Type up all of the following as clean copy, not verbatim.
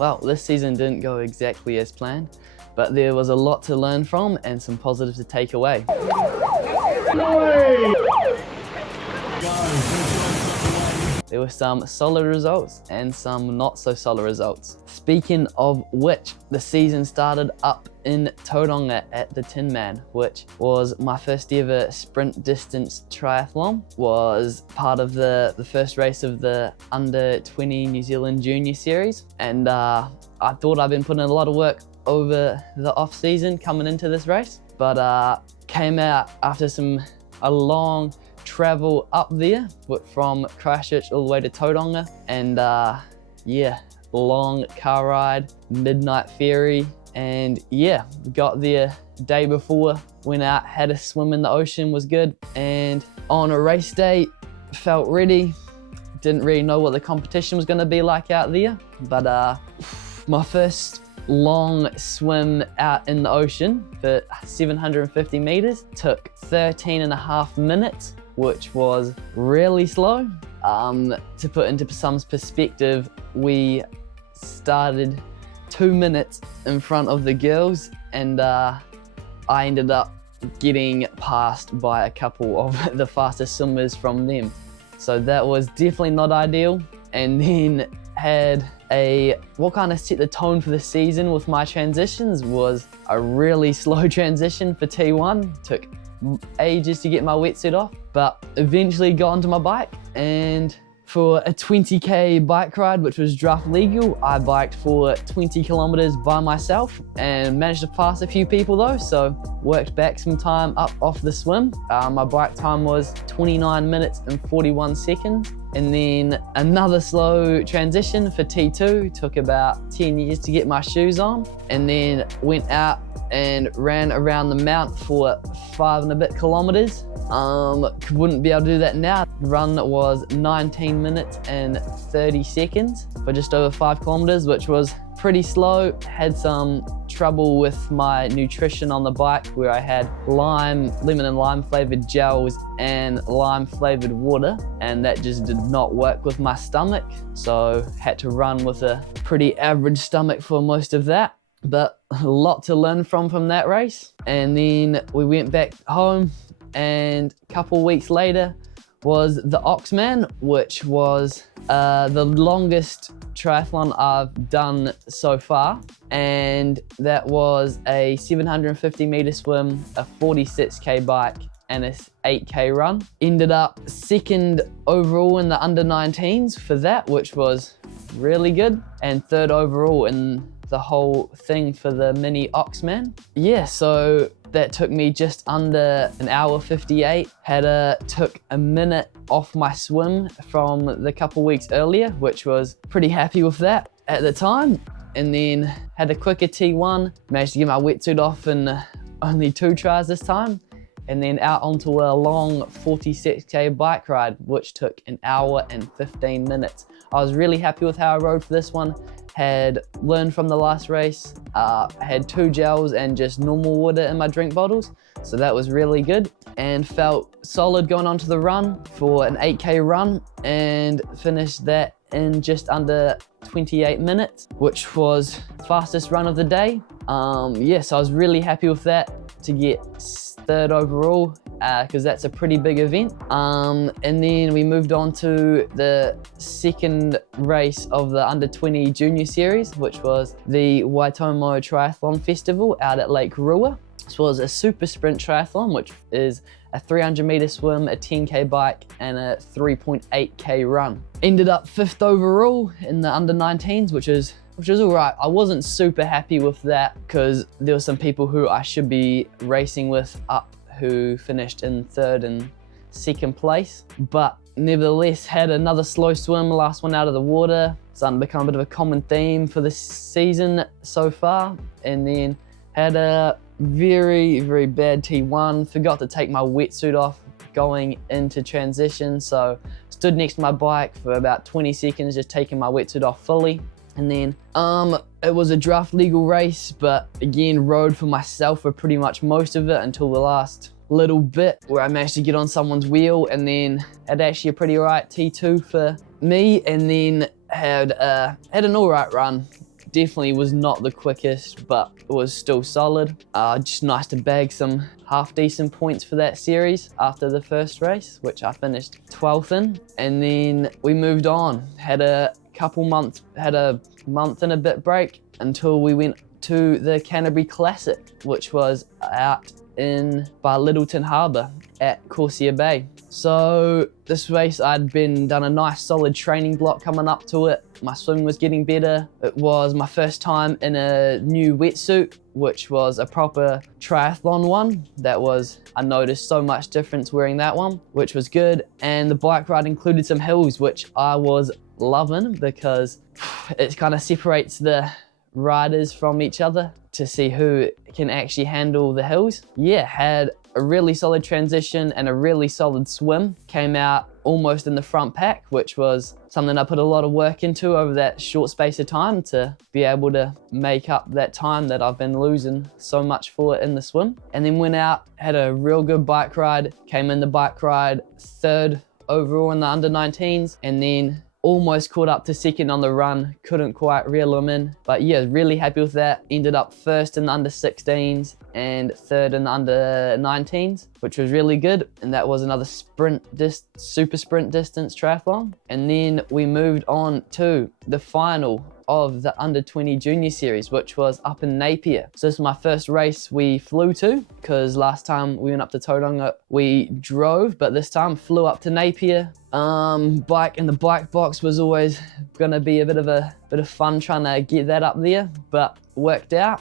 Well, this season didn't go exactly as planned, but there was a lot to learn from and some positives to take away. There were some solid results and some not so solid results. Speaking of which, the season started up in Tauranga at the Tin Man, which was my first ever sprint distance triathlon. Was part of the first race of the under 20 New Zealand Junior Series. And I thought I'd been putting in a lot of work over the off season coming into this race, but came out after a long travel up there from Christchurch all the way to Tauranga, and yeah, long car ride, midnight ferry, and yeah, got there day before, went out, had a swim in the ocean, was good, and on a race day, felt ready. Didn't really know what the competition was going to be like out there, but my first long swim out in the ocean for 750 meters took 13.5 minutes, which was really slow. To put into some perspective, we started 2 minutes in front of the girls, and I ended up getting passed by a couple of the fastest swimmers from them. So that was definitely not ideal. And then had what kind of set the tone for the season with my transitions was a really slow transition for T1. Took ages to get my wetsuit off, but eventually got onto my bike, and for a 20k bike ride, which was draft legal, I biked for 20 kilometers by myself and managed to pass a few people though, so worked back some time up off the swim. My bike time was 29 minutes and 41 seconds. And then another slow transition for T2, took about 10 years to get my shoes on, and then went out and ran around the mount for 5 and a bit kilometers. Wouldn't be able to do that now. The run was 19 minutes and 30 seconds for just over 5 kilometers, which was pretty slow. Had some trouble with my nutrition on the bike, where I had lemon and lime flavored gels and lime flavored water, and that just did not work with my stomach. So had to run with a pretty average stomach for most of that, but a lot to learn from that race. And then we went back home, and a couple weeks later was the Oxman, which was the longest triathlon I've done so far, and that was a 750 meter swim, a 46k bike, and a 8k run. Ended up second overall in the under 19s for that, which was really good, and third overall in the whole thing for the mini Oxman. Yeah, so that took me just under an hour 58. Took a minute off my swim from the couple weeks earlier, which was pretty happy with that at the time. And then had a quicker T1, managed to get my wetsuit off in only 2 tries this time. And then out onto a long 46k bike ride, which took an hour and 15 minutes. I was really happy with how I rode for this one. Had learned from the last race, had 2 gels and just normal water in my drink bottles. So that was really good, and felt solid going onto the run for an 8k run, and finished that in just under 28 minutes, which was fastest run of the day. Yes, I was really happy with that to get 3rd overall, because that's a pretty big event. And then we moved on to the second race of the under 20 junior series, which was the Waitomo Triathlon Festival out at Lake Rua. This was a super sprint triathlon, which is a 300 meter swim, a 10k bike, and a 3.8k run. Ended up 5th overall in the under 19s, which is all right. I wasn't super happy with that, because there were some people who I should be racing with up who finished in 3rd and 2nd place, but nevertheless had another slow swim, last one out of the water. It's starting to become a bit of a common theme for this season so far. And then had a very, very bad T1, forgot to take my wetsuit off going into transition, so stood next to my bike for about 20 seconds just taking my wetsuit off fully. And then it was a draft legal race, but again rode for myself for pretty much most of it until the last little bit, where I managed to get on someone's wheel, and then had actually a pretty alright T2 for me, and then had an alright run. definitely was not the quickest, but it was still solid. Just nice to bag some half decent points for that series after the first race, which I finished 12th in. And then we moved on, had a month and a bit break until we went to the Canterbury Classic, which was out by Littleton Harbour at Corsair Bay. So this race, I'd done a nice solid training block coming up to it. My swim was getting better. It was my first time in a new wetsuit, which was a proper triathlon one. I noticed so much difference wearing that one, which was good. And the bike ride included some hills, which I was loving because it kind of separates the riders from each other to see who can actually handle the hills. Yeah, had a really solid transition and a really solid swim. Came out almost in the front pack, which was something I put a lot of work into over that short space of time to be able to make up that time that I've been losing so much for in the swim. And then went out, had a real good bike ride, came in the bike ride third overall in the under 19s, and then almost caught up to second on the run, couldn't quite reel them in. But yeah, really happy with that. Ended up first in the under 16s and third in the under 19s, which was really good. And that was another super sprint distance triathlon. And then we moved on to the final of the under 20 junior series, which was up in Napier. So this was my first race we flew to, because last time we went up to Tauranga we drove, but this time flew up to Napier. Bike in the bike box was always gonna be a bit of fun trying to get that up there, but worked out.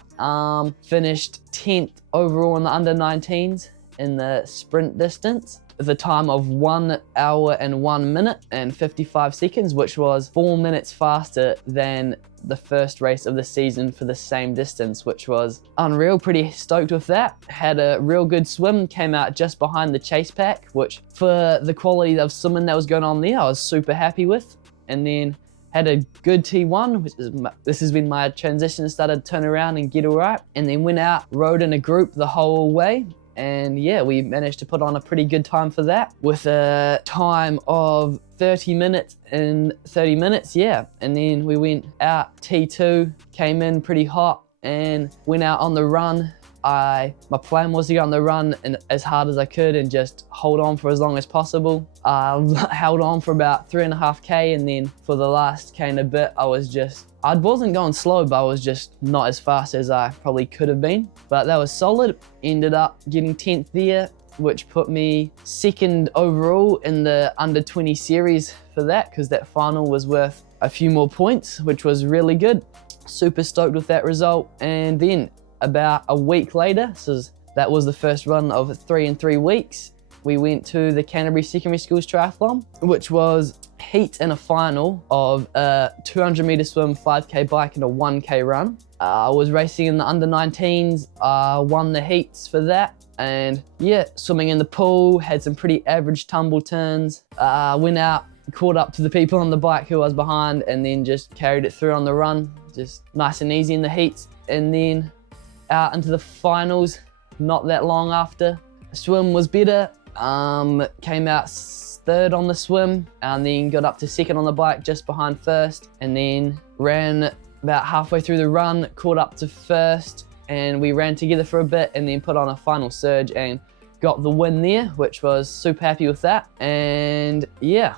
Finished 10th overall in the under 19s in the sprint distance, with a time of 1 hour and 1 minute and 55 seconds, which was 4 minutes faster than the first race of the season for the same distance, which was unreal. Pretty stoked with that. Had a real good swim, came out just behind the chase pack, which for the quality of swimming that was going on there, I was super happy with. And then had a good T1, this has been my transition, started to turn around and get all right. And then went out, rode in a group the whole way. And yeah, we managed to put on a pretty good time for that, with a time of 30 minutes and 30 minutes, yeah. And then we went out T2, came in pretty hot and went out on the run. My plan was to go on the run and as hard as I could and just hold on for as long as possible. I held on for about 3.5K, and then for the last K and a bit, I wasn't going slow, but I was just not as fast as I probably could have been. But that was solid. Ended up getting 10th there, which put me second overall in the under 20 series for that, because that final was worth a few more points, which was really good. Super stoked with that result. And then about a week later, so that was the first run of 3 in 3 weeks, we went to the Canterbury Secondary Schools Triathlon, which was heat and a final of a 200 meter swim, 5K bike and a 1K run. I was racing in the under 19s, won the heats for that. And yeah, swimming in the pool, had some pretty average tumble turns. Went out, caught up to the people on the bike who I was behind, and then just carried it through on the run. Just nice and easy in the heats. And then out into the finals, not that long after. Swim was better, came out third on the swim, and then got up to second on the bike, just behind first, and then ran about halfway through the run, caught up to first, and we ran together for a bit, and then put on a final surge and got the win there, which was super happy with that. And yeah,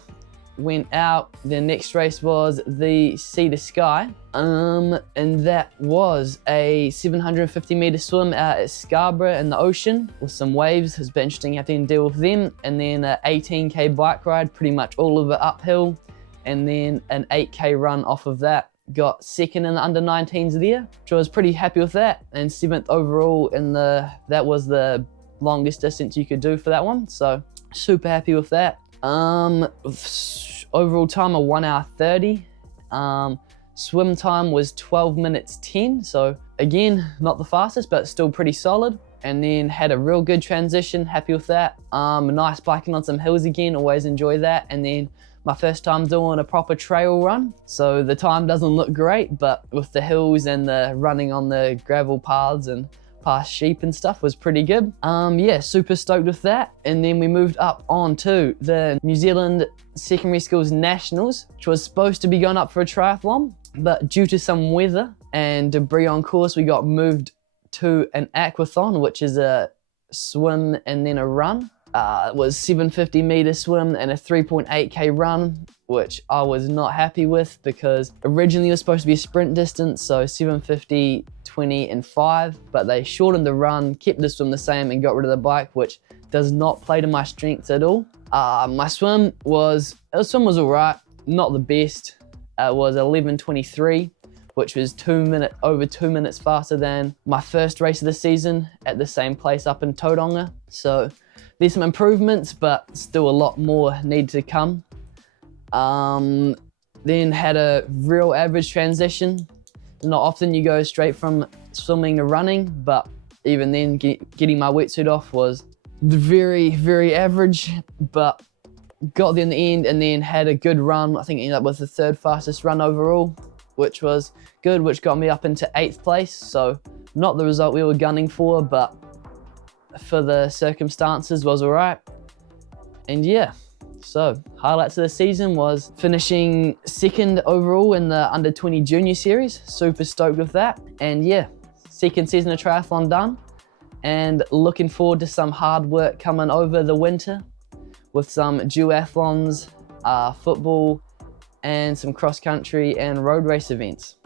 went out. The next race was the Sea to Sky, and that was a 750 meter swim out at Scarborough in the ocean with some waves. It's been interesting having to deal with them. And then an 18K bike ride, pretty much all of it uphill, and then an 8K run off of that. Got second in the under 19s there, which I was pretty happy with that, and 7th overall in that was the longest distance you could do for that one, so super happy with that. Overall time of 1 hour 30. Swim time was 12 minutes 10, so again, not the fastest, but still pretty solid. And then had a real good transition, happy with that. Nice biking on some hills again, always enjoy that. And then my first time doing a proper trail run, so the time doesn't look great, but with the hills and the running on the gravel paths and past sheep and stuff was pretty good. Yeah, super stoked with that. And then we moved up on to the New Zealand Secondary Schools Nationals, which was supposed to be going up for a triathlon, but due to some weather and debris on course, we got moved to an aquathon, which is a swim and then a run. It was 750 meter swim and a 3.8k run, which I was not happy with because originally it was supposed to be a sprint distance, so 750, 20 and 5, but they shortened the run, kept the swim the same and got rid of the bike, which does not play to my strengths at all. My swim was all right, not the best. It was 11:23, which was over 2 minutes faster than my first race of the season at the same place up in Tauranga. So there's some improvements, but still a lot more need to come. Then had a real average transition. Not often you go straight from swimming to running, but even then getting my wetsuit off was very, very average, but got there in the end and then had a good run. I think I ended up with the 3rd fastest run overall, which was good, which got me up into 8th place. So not the result we were gunning for, but for the circumstances was all right. And yeah, so highlights of the season was finishing 2nd overall in the under 20 junior series. Super stoked with that. And yeah, 2nd season of triathlon done, and looking forward to some hard work coming over the winter with some duathlons, football, and some cross country and road race events.